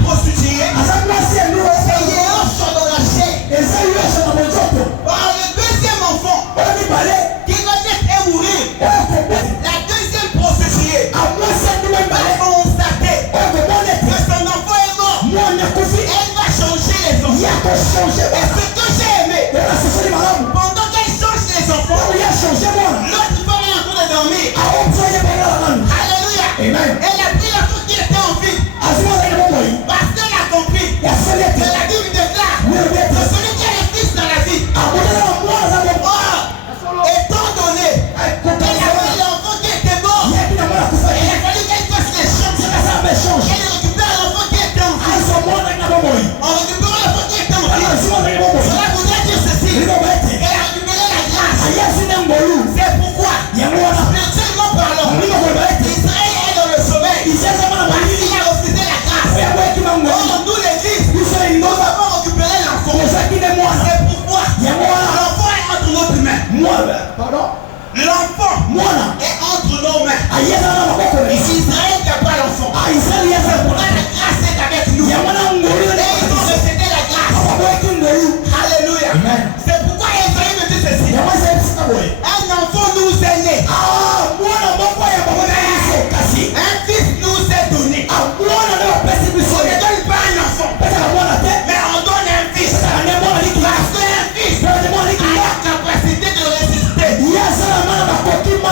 prostituée. Et il est dans la chair. Alors le deuxième enfant qui va naître et mourir, la deuxième prostituée va constater que son enfant est mort. Elle va changer les enfants. Et ce que j'ai aimé, pendant qu'elle change les enfants, l'autre femme est en train de dormir. Alléluia. Elle a pris l'enfant qui était en vie. Parce qu'elle a compris que la Bible déclare que celui qui a le Fils dans la vie, étant donné qu'elle avait l'enfant qui était mort, il a fallu qu'elle fasse les choses. Elle récupère l'enfant qui était en vie. En récupérant l'enfant qui était en vie, cela voudrait dire ceci: elle a récupéré la grâce. C'est pourquoi, spirituellement parlant, Israël est dans le sommeil. Il a refusé la grâce. Or, nous l'église, nous avons récupéré l'enfant. C'est pourquoi l'enfant est entre nos mains. L'enfant est entre nos mains. Israël n'a pas l'enfant. C'est pourquoi la grâce est avec nous. Et ils ont rejeté la grâce. Alléluia. C'est pourquoi Esaïe me dit ceci: un enfant nous est né. Un fils nous est donné. On ne donne pas un enfant, mais on donne un fils. Parce qu'un fils a la capacité de résister.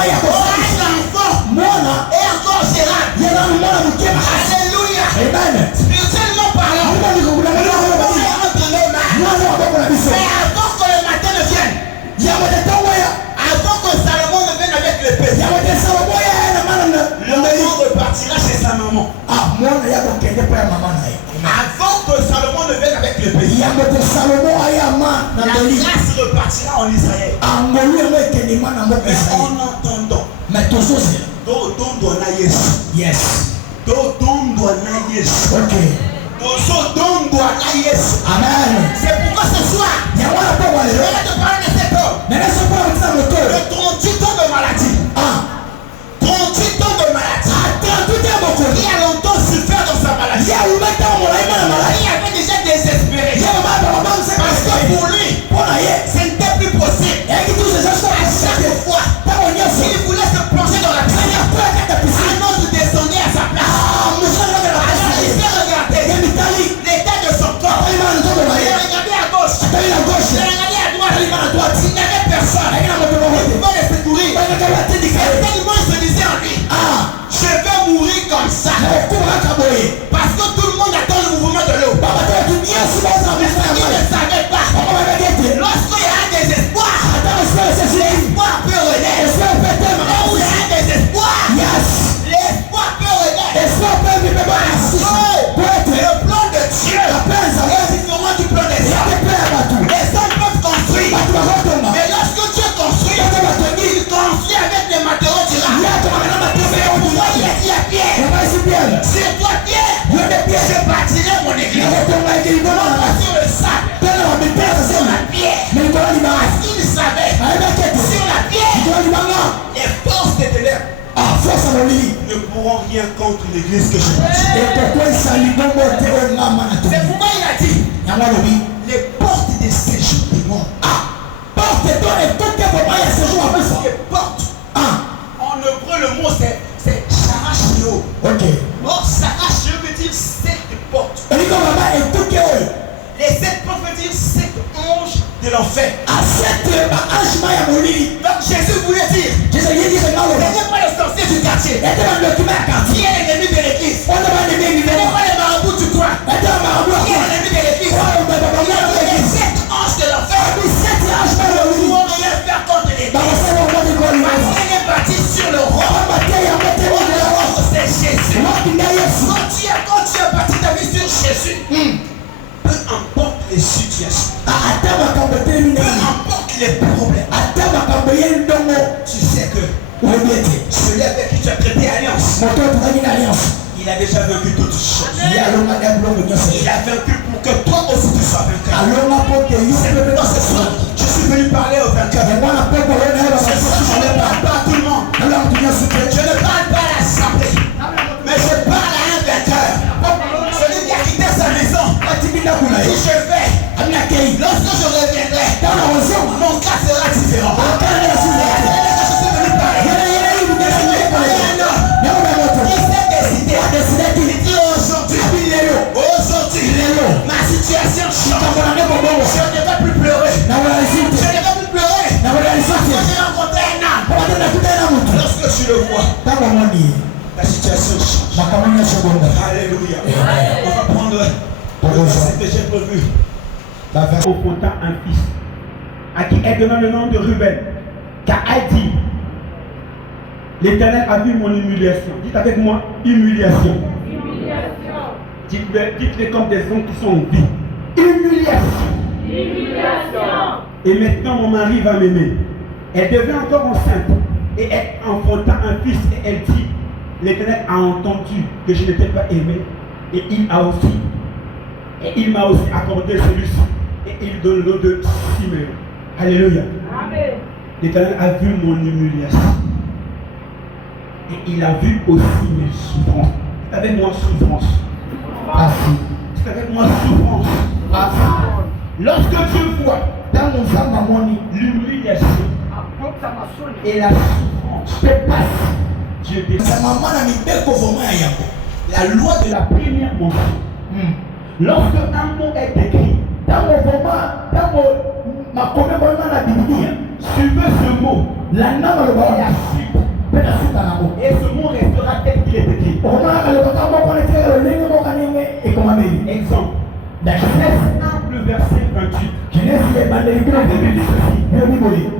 L'enfant est encore gérable. Alléluia. Spirituellement parlant, l'enfant est entre nos mains. Mais avant que le matin ne vienne, avant que Salomon ne vienne avec l'épée, l'enfant repartira chez sa maman. Avant que Salomon ne vienne avec l'épée, la grâce repartira en Israël. Mais en entendant, c'est pourquoi ce soir, je vais te parler de cet homme. De 38 ans de maladie. 38 ans de maladie. Il a longtemps souffert dans sa maladie. Il avait déjà désespéré. Parce que pour lui, ce n'était plus possible. À chaque fois, il voulait se plonger dans la piscine. Un autre descendait à sa place. Alors il s'est regardé l'état de son corps. Il a regardé à gauche. Il a regardé à droite. Il n'y avait personne. Il pouvait le secourir. Et tellement il se disait en lui: je vais mourir comme ça. Parce que tout le monde attend le mouvement de l'eau. Mais ce qu'il ne savait pas, lorsqu'il y a un désespoir, l'espoir peut renaître. Là où il y a un désespoir, l'espoir peut renaître. Parce que le plan de Dieu est différent du plan des hommes. Les hommes peuvent construire, mais lorsque Dieu construit, il construit avec des matériaux durables. C'est pourquoi il a dit à Pierre: c'est toi Pierre, je bâtirai mon église. Non pas sur le sable, sur la pierre. Parce qu'il savait, sur la pierre, les forces des ténèbres ne pourront rien contre l'église que je bâtis. C'est pourquoi il a dit: les portes des séjours des morts. Les portes. En hébreu, le mot c'est charachio. Or, charachio veut dire 7 portes. Les 7 portes veut dire 7 anges de l'enfer. Donc Jésus voulait dire: ce n'est pas le sorcier du quartier qui est l'ennemi de l'église. Ce n'est pas le marabout du coin qui est l'ennemi de l'église. Il y a les 7 anges de l'enfer qui vont rien faire contre l'église. Parce qu'elle est bâtie sur le roc. Le roc, c'est Jésus. Quand tu as bâti ta vie sur Jésus, peu importe les situations, peu importe les problèmes, tu sais que celui avec qui tu as prêté alliance, il a déjà vaincu toutes choses. Il a vaincu pour que toi aussi tu sois vainqueur. C'est maintenant ce soir, je suis venu parler aux vainqueurs. Ce soir, je ne parle pas à tout le monde. Je ne parle pas à l'assemblée, mais je parle à un vainqueur. Celui qui a quitté Si je vais, lorsque je reviendrai, mon cas sera différent. Ma situation change. Je ne vais plus pleurer. Je ne vais plus pleurer. Parce que j'ai rencontré un âme. Lorsque tu le vois, la situation change. Alléluia. On va prendre le verset que j'ai prévu. Au potin un fils, à qui est donné le nom de Ruben, car a dit, l'Éternel a vu mon humiliation. Dites avec moi, humiliation. Dites-les comme des hommes qui sont en vie. Humiliation. Et maintenant, mon mari va m'aimer. Elle devient encore enceinte et elle enfanta un fils et elle dit, l'Éternel a entendu que je n'étais pas aimé et il m'a aussi accordé celui-ci et il donne l'eau de Siméon. Alléluia. Amen. L'Éternel a vu mon humiliation et il a vu aussi mes souffrances. C'est avec moi souffrance. C'est avec moi souffrance. Lorsque tu vois dans mon âme l'humiliation et la souffrance, Dieu décide. La loi de la première mention. Lorsque un mot est écrit, suivez ce mot, la suite. Et ce mot restera tel qu'il est écrit. Exemple. Genèse 1, le verset 28.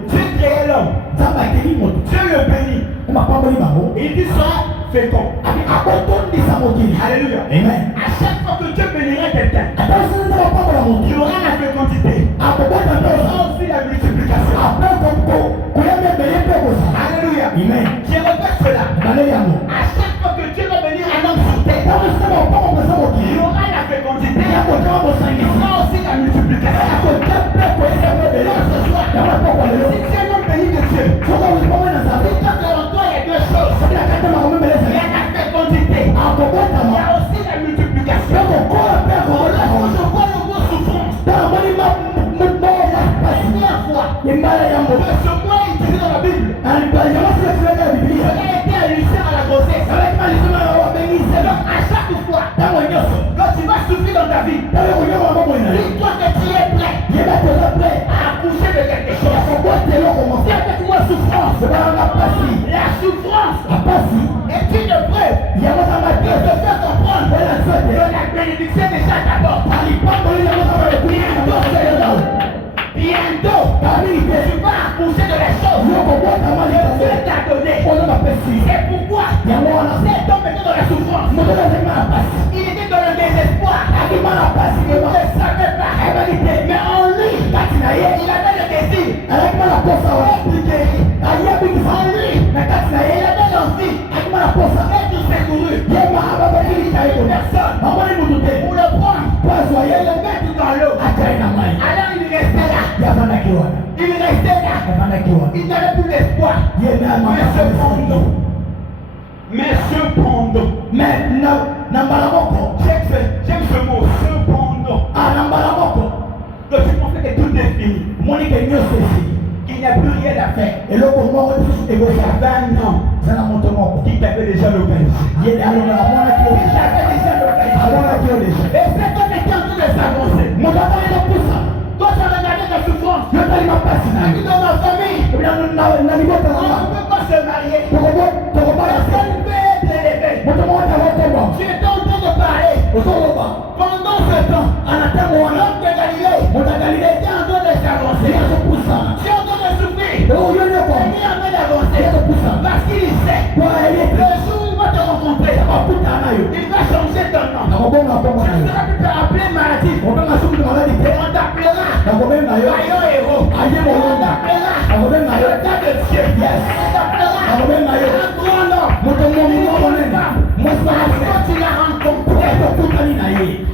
Dieu créait l'homme. Dieu le bénit. Il dit sois fécond. Alléluia. Amen. À chaque fois que Dieu bénirait quelqu'un, il y aura la fécondité. Il y aura aussi la multiplication. Alléluia. Amen. Je répète cela. À chaque fois que Dieu va bénir un homme sur terre, il y aura la fécondité. Il y aura aussi la multiplication. Si tu es un homme béni de Dieu, si toi devant toi il y a deux choses. Il y a la fécondité. Il y a aussi la multiplication. Lorsque je vois le mot souffrance, la première fois que ce mot est utilisé dans la Bible, cela a été allusion à la grossesse. Donc à chaque fois, quand tu vas souffrir dans ta vie, dis-toi que tu es prêt à accoucher de quelque chose. C'est avec moi souffrance. La souffrance est une preuve de te faire comprendre que la bénédiction déjà t'apporte. Bientôt, tu vas accoucher de la chose que Dieu t'a donné. C'est pourquoi cet homme était dans la souffrance. Il était dans le désespoir. Il ne savait pas. Mais en lui, il avait le désir. En lui, il avait l'envie d'être secouru. Personne pour le prendre et le mettre dans l'eau. Alors il restait là. Il n'avait plus d'espoir. Mais cependant, j'aime ce mot, cependant. Que tu pensais que tout est fini. Qu'il n'y a plus rien à faire. Il y avait un homme qui t'avait déjà l'occasion. Et cet homme était en train de s'avancer. Quand tu as regardé ta souffrance, tu dans ma famille, on ne peut pas se marier. Personne ne peut être élevé. Tu étais en train de parler. Pendant ce temps, l'homme de Galilée était en train de s'avancer. Tu es en train de souffrir. Il est en train d'avancer. Parce qu'il sait le jour où il va te rencontrer, il va changer ton nom. Tu ne seras plus appelé maladie. On t'appellera Maillot Héros. On t'appellera le tas de Dieu. On t'appellera un grand homme. Parce que tu l'as rencontré.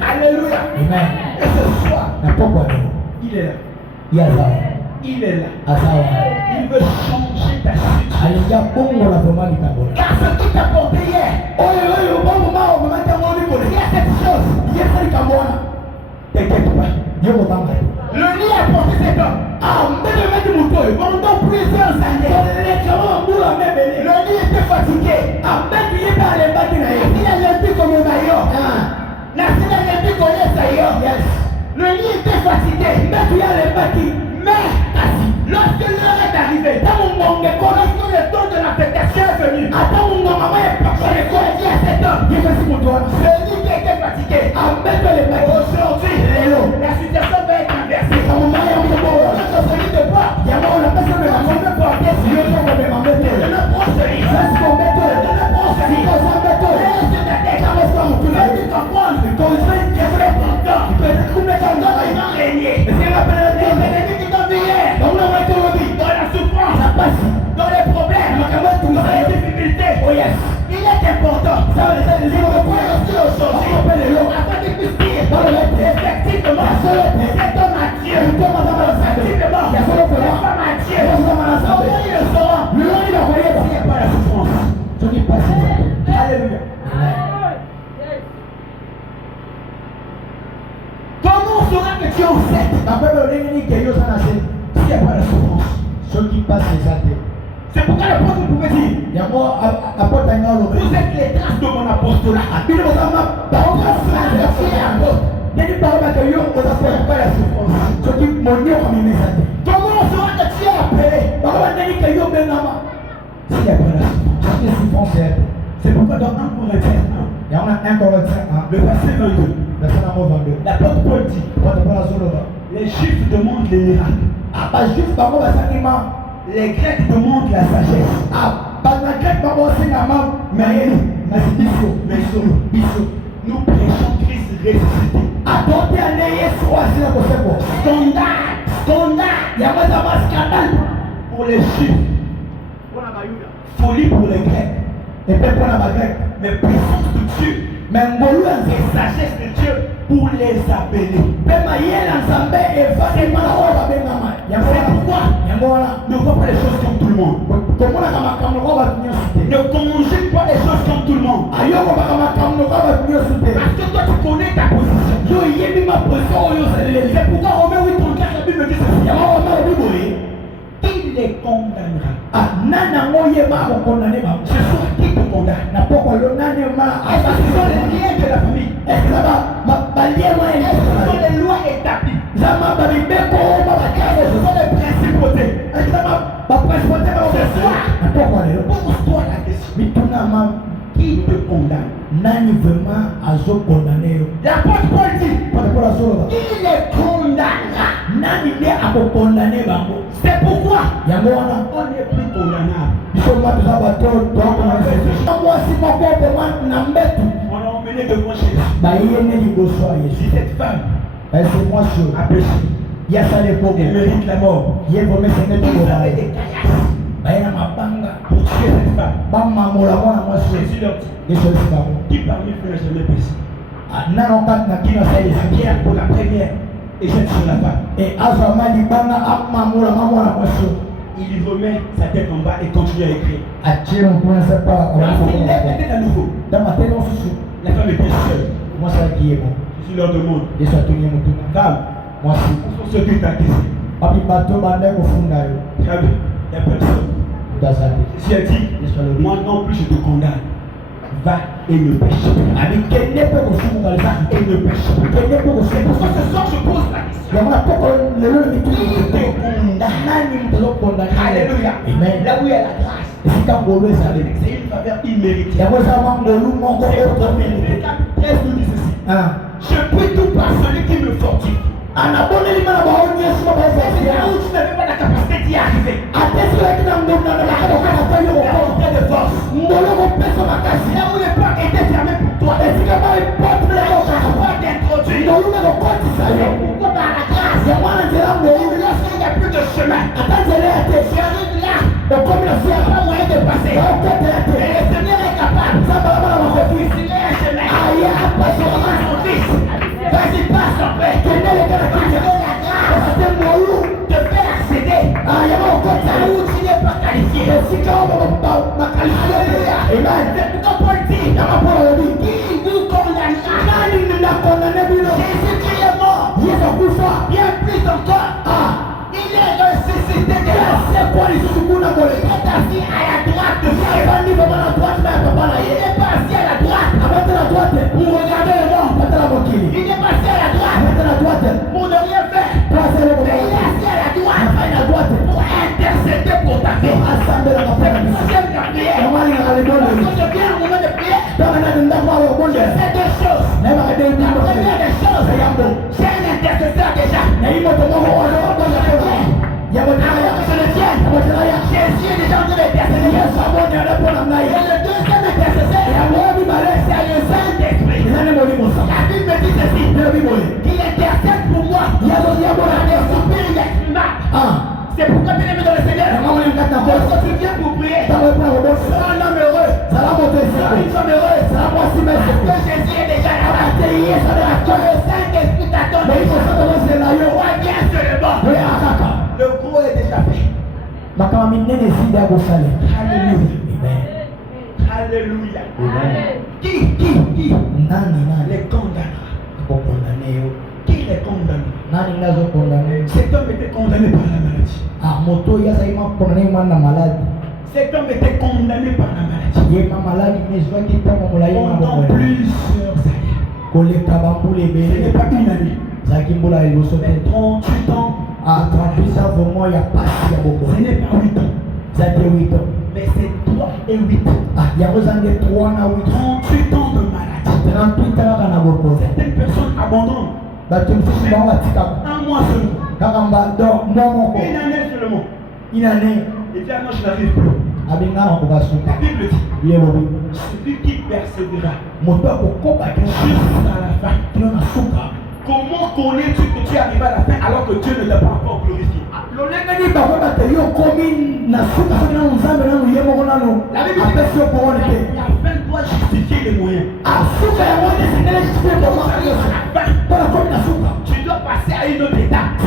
Alléluia. Amen. Et ce soir, il est là. Il est là. Il veut changer ta situation. Car ce qui t'a porté hier, il y a cette chose. Tes t'inquiète pas. Le lit a porté cet homme. Pendant plusieurs années, le lit était fatigué. Il a levé comme un maillot. Le lit était fatigué. Mais lorsque l'heure est arrivée, lorsque le temps de l'affectation est venu, j'ai dit à cet homme, celui qui était fatigué, aujourd'hui, la situation va être inversée. Celui de bas, je ne prends celui. Dans les problèmes, dans les difficultés, il est important de reprendre aussi aujourd'hui afin qu'il puisse dire effectivement cet homme à Dieu, effectivement cette femme à Dieu. Comment ils le sauront? S'il n'y a pas la souffrance. Alléluia. Comment on saura que tu es enceinte? S'il n'y a pas la souffrance. C'est pourquoi l'apôtre pouvait dire vous êtes les traces de mon apostolat. Comment on saura que tu es appelé? S'il n'y a pas la souffrance. C'est pourquoi dans 1 Corinthiens 1, le verset 22, l'apôtre Paul dit les Juifs demandent les miracles. Les Grecs demandent la sagesse. Mais nous prêchons Christ ressuscité. Scandale pour les Juifs, folie pour les Grecs, mais puissance de Dieu, et sagesse de Dieu pour les appeler. C'est pourquoi ne vois pas les choses comme tout le monde. Ne conjugue pas les choses comme tout le monde. Parce que toi tu connais ta position. C'est pourquoi Romains 8:34 la Bible dit ceci. Qui les condamnera? Ce soir qui te condamne? Est-ce que ce sont les liens de la famille? Est-ce que ce sont les lois établies? Ce sont les principautés. Ce soir, pose-toi la question. Qui te condamne? L'apôtre Paul dit qui les condamnera? C'est pourquoi on n'est plus condamnable. On a emmené devant Jésus. Si cette femme a péché, elle mérite la mort. Vous avez des caillasses pour tuer cette femme. Jésus leur dit qui parmi vous n'a jamais péché? La pierre pour la première et jette sur la femme. Il remet sa tête en bas et continue à écrire. Lorsqu'il lève la tête à nouveau, la femme était seule. Jésus leur demande femme, où sont ceux qui t'accusent? Très bien, il n'y a personne. Jésus a dit moi non plus je te condamne. Va et ne pêche pas. Et ne pêche pas. C'est pour ça ce soir je pose la question. Qui te condamne? Alléluia. Là où il y a la grâce, c'est une faveur imméritée. Qu'est-ce nous dit ceci? Je puis tout par celui qui me fortifie. C'est là où tu n'avais pas la capacité d'y arriver. La de force. Là où les portes étaient fermées pour toi. La porte d'introduire. Pourquoi par la grâce? Lorsqu'il n'y a plus de chemin, tu arrives là. Comme il n'y a pas moyen de passer. Et le Seigneur est capable de ficeler un chemin. Son fils. Vas-y, passe en paix. Parce que la grâce te fait accéder là où tu n'es pas qualifié. Alléluia. C'est pourquoi Paul dit qui vous condamnera? j'aime la prière. Quand je viens au moment de prière, je fais deux choses. La première des choses, j'ai un intercesseur déjà. Alors que je le tienne, Jésus est déjà en train d'intercéder. Et le deuxième intercesseur, c'est le Saint-Esprit. La Bible me dit ceci, qu'il intercède pour moi. C'est pourquoi, bien-aimé dans le Seigneur, lorsque tu viens pour prier, sois un homme heureux, sois une femme heureuse, parce que Jésus est déjà là-bas, que le Saint-Esprit t'attend déjà. Reviens seulement. Le gros est déjà fait. Alléluia. Alléluia. Qui les condamnera? Qui les condamne? Cet homme était condamné par la maladie. Cet homme était condamné par la maladie. Pendant plusieurs années. Ce n'est pas une année. Mais 38 ans. Ah, 38 ans, pour moi, il n'y a pas si beaucoup. Ce n'est pas 8 ans. Ça a été 8 ans. Mais c'est 3 et 8 ans. Ah, il y a besoin de 3 à 8 ans. 38 ans de maladie. 38 ans, on a beaucoup. Certaines personnes abandonnent. Bah, tu me fais un mois seulement. Une année seulement. Une année. Et puis, moi, je n'arrive plus. La Bible dit, celui qui persévéra jusqu'à la fin. Comment connais-tu que tu arrives à la fin alors que Dieu ne t'a pas encore glorifié? La Bible dit, la fin doit justifier les moyens. Tu dois passer à une autre étape.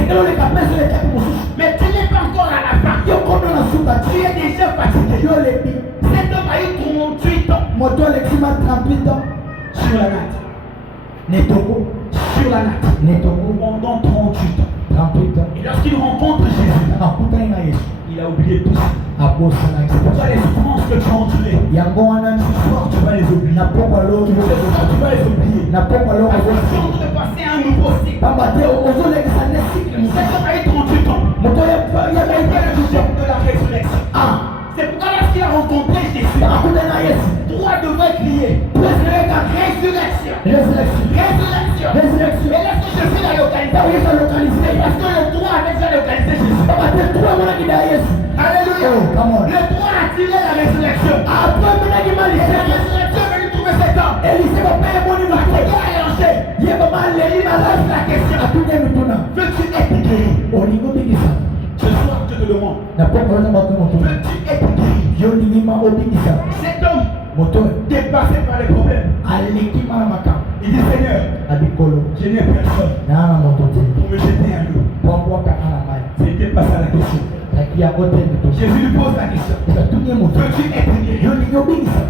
Mais tu n'es pas encore à la fin. Tu es déjà fatigué. Cet homme a eu 38 ans. Sur la natte. Sur la natte. Pendant 38 ans. Et lorsqu'il rencontre Jésus, il a oublié tout ça. C'est pourquoi les souffrances que tu as endurées, ce soir tu vas les oublier. Ce soir tu vas les oublier. Parce que tu es en train de passer un nouveau cycle. Cet homme a eu 38 ans. Il a été le jour de la résurrection. C'est pourquoi lorsqu'il a rencontré Jésus, droit devrait crier résurrection. Résurrection. Et lorsque je suis la localité, parce que le droit avec sa localité Jésus. Alléluia. Le droit a tiré la résurrection. La résurrection est venue trouver cet homme. Il pose la question. Veux-tu être guéri? Ce soir, je te demande. Veux-tu être guéri? Cet homme, dépassé par les problèmes, il dit Seigneur, je n'ai personne pour me jeter à l'eau. C'était pas ça la question. Jésus lui pose la question. Veux-tu être guéri?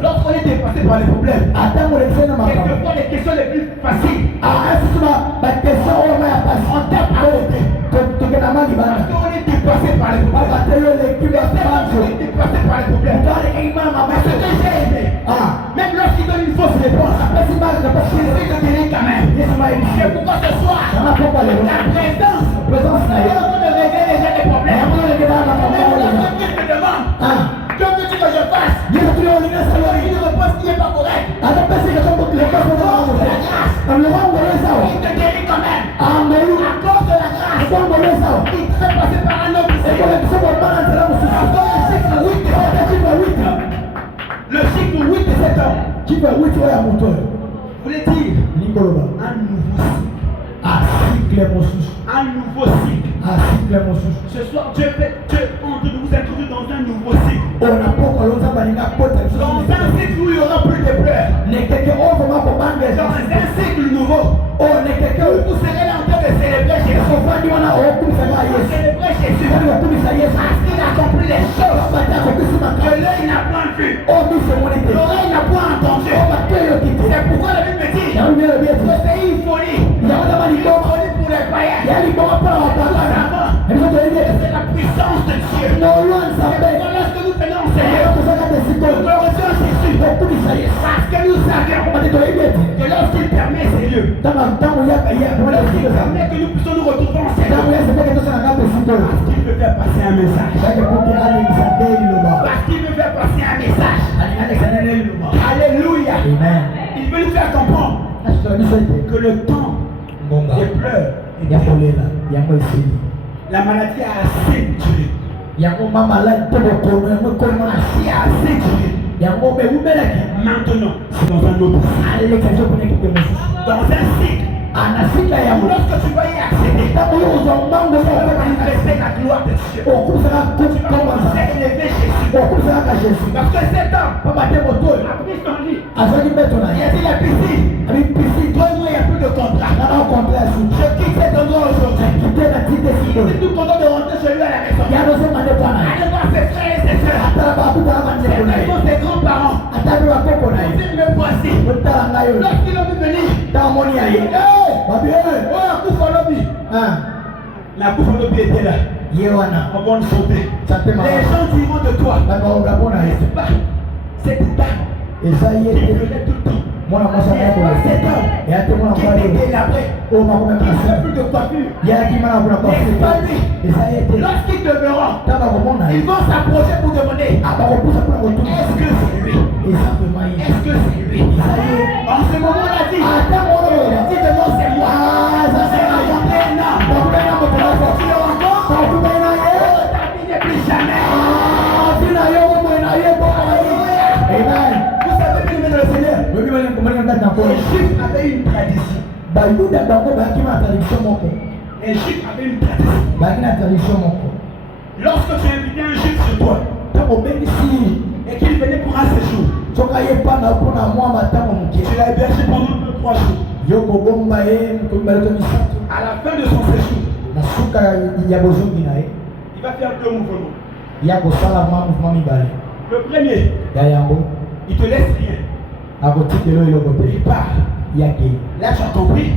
Lorsqu'on est dépassé par les problèmes, quelquefois les questions les plus faciles, on tape à côté. Parce qu'on est dépassé par les problèmes. On est dépassé par les problèmes. Mais ce que j'ai aimé, même lorsqu'il donne une fausse réponse, j'essaie de guérir quand même. C'est pourquoi ce soir, la présence est en train de régler déjà les problèmes. Lorsque Dieu te demande, que veux-tu que je fasse? Il réponse qui n'est pas correcte. La grâce, il te guérit quand même. À cause de la grâce, il te fait passer par un autre cycle. Le cycle 8 de cet homme voulait dire un nouveau cycle. Ce soir, Dieu est en train de vous introduire dans un nouveau cycle. Dans un cycle où il n'y aura plus de pleurs. Dans un cycle nouveau. Vous serez là en train de célébrer Jésus. Célébrer Jésus. Parce qu'il a accompli les choses que l'œil n'a pas vu. L'oreille n'a pas entendu. C'est pourquoi la Bible dit que c'est une folie. Une folie pour les païens. C'est la puissance de Dieu. Lorsque nous venons au Seigneur, nous glorifions Jésus. Parce que nous savions que lorsqu'il permet ces lieux, lorsqu'il permet que nous puissions nous retrouver en Seigneur, parce qu'il veut faire passer un message. Parce qu'il veut faire passer un message. Alléluia. Amen. Il veut lui faire comprendre que le temps des pleurs est derrière. La maladie a assez duré. Maintenant, c'est dans un autre dans un cycle. Lorsque tu vas y accéder, tu vas manifester la gloire de Dieu. Tu vas commencer à élever Jésus. Parce que cet homme a pris son lit. Il a dit la piscine. Toi, moi, il n'y a plus de contrat. Je quitte cet endroit aujourd'hui. Il est tout content de rentrer chez lui à la maison. Allez voir ses frères et ses soeurs. Ses grands-parents. Me voici. Lorsqu'ils ont vu venir, la Koufalobi était là. On va nous sauter. Les gens diront de toi. C'est pas. Il venait tout le temps. Qui était délabré. Il n'y a plus de coiffure. Lorsqu'ils te verront, ils vont s'approcher pour demander est-ce que c'est lui? Est-ce que c'est lui? En ce moment, on a dit dites-moi c'est moi. Ça c'est un tu le rencontres? Terminez plus jamais. Amen. Vous savez bien le Seigneur. Les Juifs avaient une tradition. Les Juifs avaient une tradition. Lorsque tu invitais un Juif chez toi et qu'il venait pour un séjour, tu l'as hébergé pendant 2-3 jours. À la fin de son séjour, il va faire 2 mouvements. Le premier, il te laisse rien. Il part. Là, tu as compris.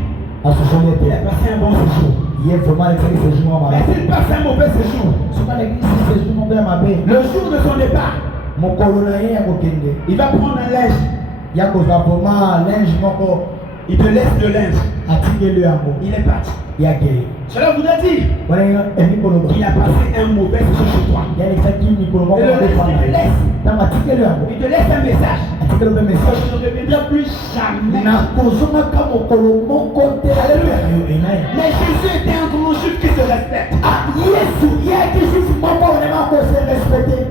Il a passé un bon séjour. Mais s'il passe un mauvais séjour, le jour de son départ, il va prendre un linge. Il te laisse le linge. Il est parti. Cela voudrait dire qu'il a passé un mauvais séjour chez toi. Et le linge, il te laisse un message. Je ne reviendrai plus jamais. Alléluia. Mais Jésus était un grand juif qui se respecte.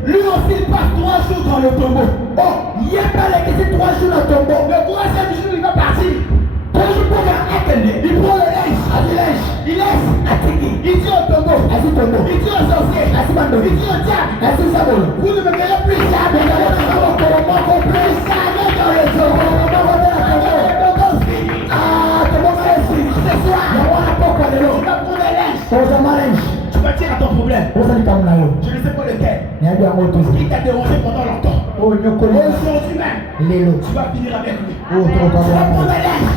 Lui aussi il passe 3 jours dans le tombeau. Le 3e jour il va partir. Il prend le linge. Il laisse. Il dit au tombeau. Il dit au sorcier. Il dit au diable. Vous ne me verrez plus jamais dans le tombeau. Plus jamais dans le tombeau. Ce soir, tu vas prendre le linge. Tu vas dire à ton problème. Je ne sais pas lequel. Il t'a dérangé pendant longtemps. Aujourd'hui même, tu vas finir avec lui. Tu vas prendre le linge.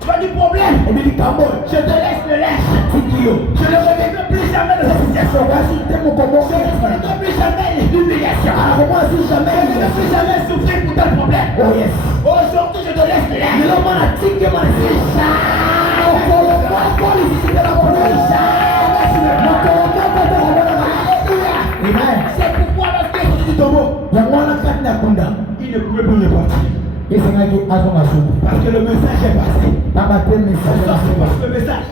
Tu vas du problème. Je te laisse le linge. Je ne reviendrai plus jamais de cette situation. Je ne reviendrai plus jamais l'humiliation. Je ne reviendrai plus jamais souffrir pour tel problème. Aujourd'hui, je te laisse le linge. C'est pourquoi lorsqu'il est sorti du tombeau, il ne pouvait plus repartir. Parce que le message est passé. Le message.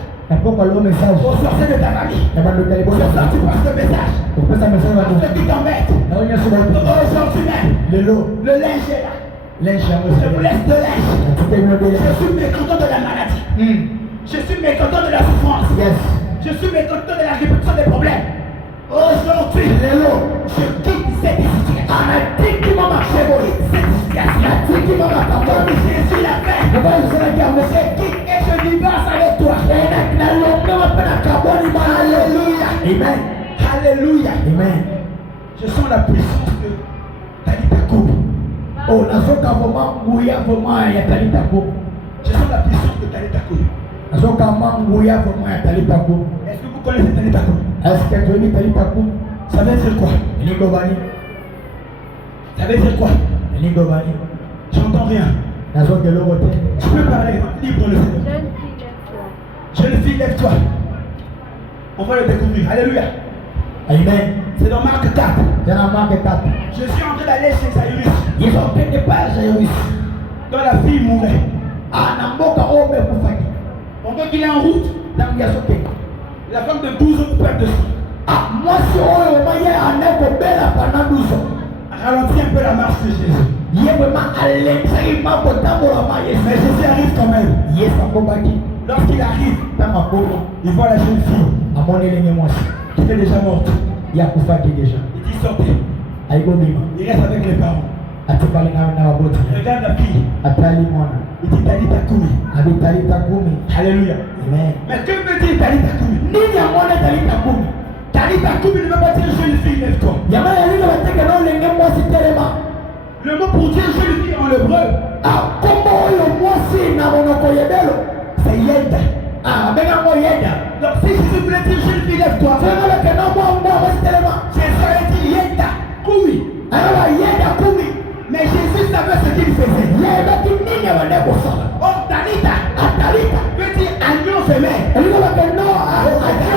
Au sortir de ta famille. Au sortir parce que le message. Parce que qui t'embête. Aujourd'hui même. Le linge est là. Je vous laisse le linge. Je suis mécontent de la maladie. Je suis mécontent de la souffrance. Je suis mécontent de la répétition des problèmes. Aujourd'hui, je quitte cette situation. Comme Jésus l'a fait. Je quitte et je divorce avec toi. Alléluia. Amen. Alléluia. Amen. Je sens la puissance de Talita Koum. Je sens la puissance de Talita Koum. Est-ce que vous connaissez Talita Koum? Ça veut dire quoi? Ça veut dire quoi? J'entends rien. Tu peux parler libre dans le Seigneur. Jeune fille, lève-toi. On va le découvrir. Alléluia. Amen. C'est dans Marc 4. C'est dans Marc 4. Je suis en train d'aller chez Jairus. Ils sont près de pas Jairus. Quand la fille mourait. Ah, Namboka Ome Koufaki. Pendant qu'il est en route, La femme de 12 ans perd de sang. Ah, moi, si on est au moyen, on est au bel pendant 12 ans. Ralentit un peu la marche de Jésus. Il est vraiment à l'extrêmement content pour la maille. Mais Jésus arrive quand même. Yes, à Kobaki. Lorsqu'il arrive, Dans ma peau, il voit la jeune fille à mon élément, moi, qui était déjà morte. il y a Koufaki déjà. Il dit sortez. Aïgo Bima. Il reste avec les parents. Atikali na waboti. Il regarde la fille. Atali mwana. Il dit Talita Koumi. Abitali takumi. Alléluia. Amen. Mais que veut dire Talita Koumi? Nini ya mwana tali takumi. Talita Koumi ne veut pas dire jeune fille, lève-toi. Yama ya nini wateke na ulenge mwasi telema. Le mot pour dire jeune fille en hébreu, Akombo oyo mwasi na monoko yebelo. c'est Yeda. Ah, benga mo yeda. Donc si Jésus voulait dire jeune fille, lève-toi, Fenga le kena mwasi telema. Jésus a dit Yeda Koumi. Ayo yeda kumi. Mais Jésus savait ce qu'il faisait. Yebaki nini wende kusala. Oh, Talita Atalita. veut dire agneau femelle. Eliko la keno ayo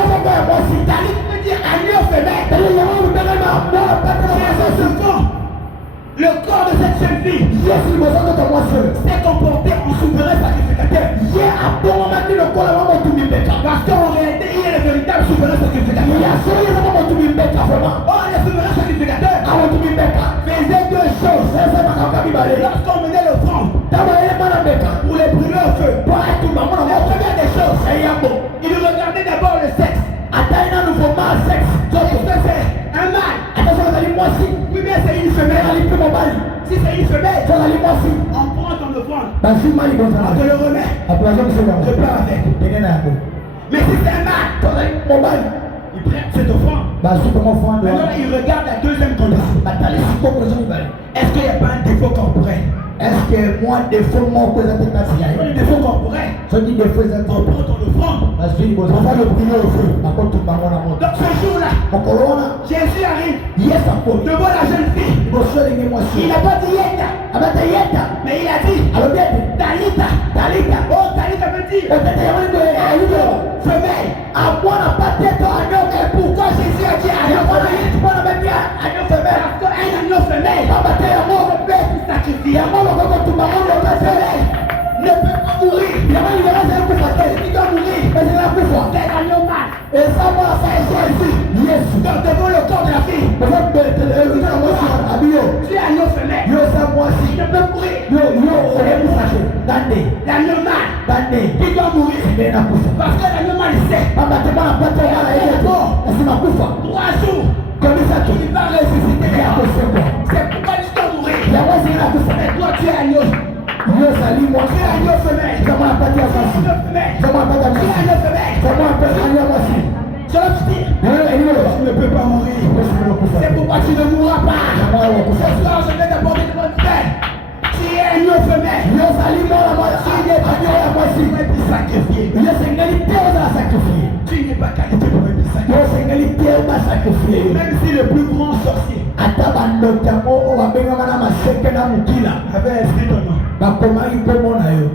mwako ya mwasi. Talita veut dire agneau femelle. Tali yama mbele na mwana pata na Jésus mwasi. se fond. Le corps de cette jeune fille Yesu libosango ta mwasi. s'est comporté en souverain sacrificateur. Ye abongomaki lokola mwa motumi mbeka. Parce qu'en réalité, il est le véritable souverain sacrificateur. Yaso yezaka motumi mbeka vraiment. Oh, le souverain sacrificateur Amotumi mbeka. faisait deux choses. Sasa makaka mibale. Lorsqu'on menait l'offrande Taba elema na mbeka. pour les brûler au feu, Po atumba mwana la moko. première des choses, Eyambo. il regardait d'abord le sexe. Atai na mouvement sexe. Est-ce que c'est un mâle? Attention azali mwasi. Oui, bien c'est une femelle. Ali pe mobali. Si c'est une femelle, So azali mwasi. on prend ton offrande, Basi mali on bozala. te le remet. Apulazo msema. Je pleure avec. Tenge na yango. Mais si c'est un mâle, So azali mobali. il prend cette offrande. Basi pe mofando. Maintenant, il regarde la deuxième condition. Batali siko kwa mibale. Est-ce qu'il n'y a pas un défaut corporel? Est-ce que moi défaut moko ezate kasi ya Le ye? défaut corporel, Soki défaut ezate. on prend ton offrande. Basi On va bozala. le brûler au feu. Bakotumba mwana moto. Donc ce jour-là, Mokolo wana. Jésus arrive Yes akomi. devant la jeune fille. Liboso elenge mwasi. Il n'a pas dit Yenda, Abata yeta. mais il a dit Alobi ete. Talita. Talita. Oh, Talita veut dire Otete ya mwana ngoye ayudo. femelle. Amwana pateto anyoke. Pourquoi Jésus a dit Ya agneau mwana femelle? yetu mwana bania anyofeme. Parce qu'un agneau femelle Abata ya ne mwana. peut être sacrifié. Ya mwana koko tumba mwana okasele. Ne peut pas mourir. Ya mwana liberaza ya kufa te. Il doit mourir. Basi na kufa. C'est l'agneau mâle. Esa mwana sa Jésus. Yesu. Donc devant le corps de la fille, Basa bete elina mwasi abiyo. tu es agneau femelle. Yo sa mwasi. Il ne peut mourir. Yo oyemusake. Dande. L'agneau mâle, Dande. il doit mourir. Ende na kufa. Parce que l'agneau mâle sait. Baba te mwana pate mwana yetu. Asima kufa. 3 jours, Kabisa tu. il va ressusciter. Ya kusekwa. C'est pourquoi tu dois mourir. Ya mwasi na kufa. Mais toi, tu es agneau. Yo sali mwasi. Tu es agneau femelle. Kama napata Tu es mwasi. agneau femelle. Kama napata Tu es mwasi. agneau femelle. Kama napata mwasi. Cela veut dire, tu ne peux pas mourir. C'est pourquoi tu ne mourras pas. Ce soir, je vais t'apporter de bonnes nouvelles. Tu es agneau femelle. Yo sali mwana mwasi. Tu n'es pas agneau à moi, tu vas être sacrifié. Yo sengeli teo za sacrifice. Tu n'es pas qualifié pour être sacrifié. Yo sengeli teo ba sacrifice. Même si le plus grand sorcier Ata bandoki yango oyo babengaka na maseke na mokila. avait inscrit ton nom, Bakomaki nkombo na yo.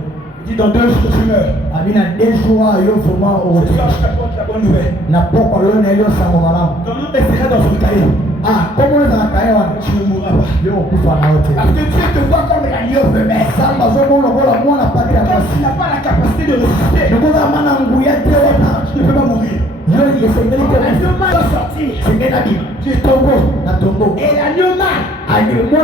il dit dans 2 jours tu meurs. Abi na desuwa yo vraimen Ce soir, okoki. je t'apporte la bonne nouvelle. Na pokwa lelo na yo sango malamu. Ton nom restera dans son cahier. Ah, kombo ezalaka ye wana. Tu ne mourras pas. Yo okufa na yo te. Parce que Dieu te voit comme l'agneau femelle. Samba azomona lokola mwana pate ya Quand mwasi. tu n'as pas la capacité de ressusciter, Lokola mana nguya te wana. tu ne peux pas mourir. Yo esengeli te L'agneau mâle doit sortir sengeli na bima. du tombeau. Na tombo. Et l'agneau mâle Ani mwana